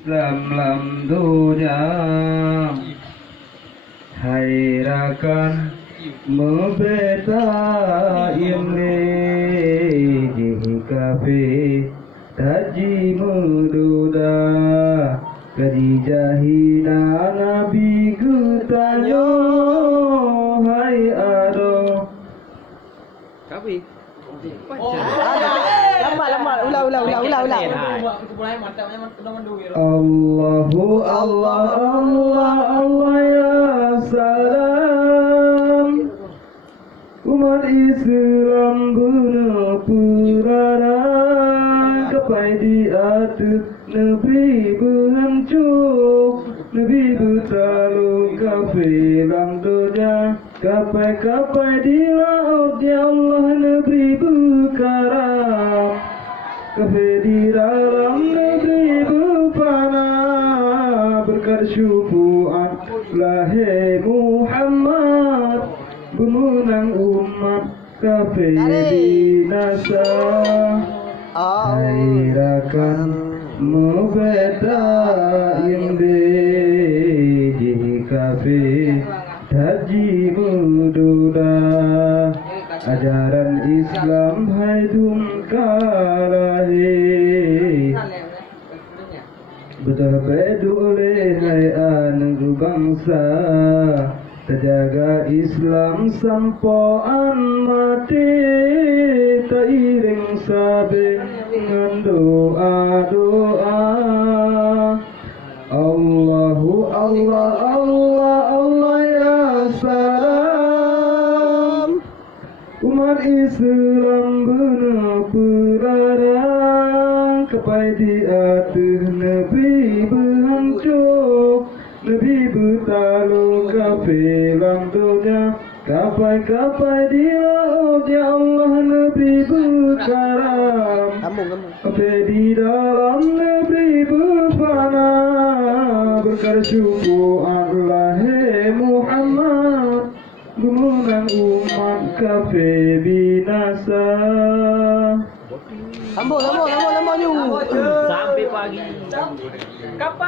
dalam dunia hayrakan membeta ini di kafe taji mududa kadi jahina nabi gutanyo hai ado kafe Lambat. Ulang. Allahu Allah Allah Allah ya salam umat Islam guna purana kapai di atas Nabi berhancur Nabi bertalu kafe lang dunia kapai di laut ya Allah Nabi berkaram kafe di dalam Nabi berpana berkat syukuran lahir Muhammad pemenang umat kafe binasa hayrakan membeda di kafe taji mududa ajaran Islam haidum karahi betul oleh hai anak bangsa terjaga Islam sampoan mati teiring sabe dengan doa Allahu Allah Allah Allah ya salam umat Islam benar perang kapai di atas Nabi berhancur Nabi bertalu kafe lang dunia kapai di laut ya Allah Nabi berkaram kafe di dalam Nabi berfana berkat syukuran lahir Muhammad pemenang umat kafe binasa. Lama. sampai pagi. Kapan?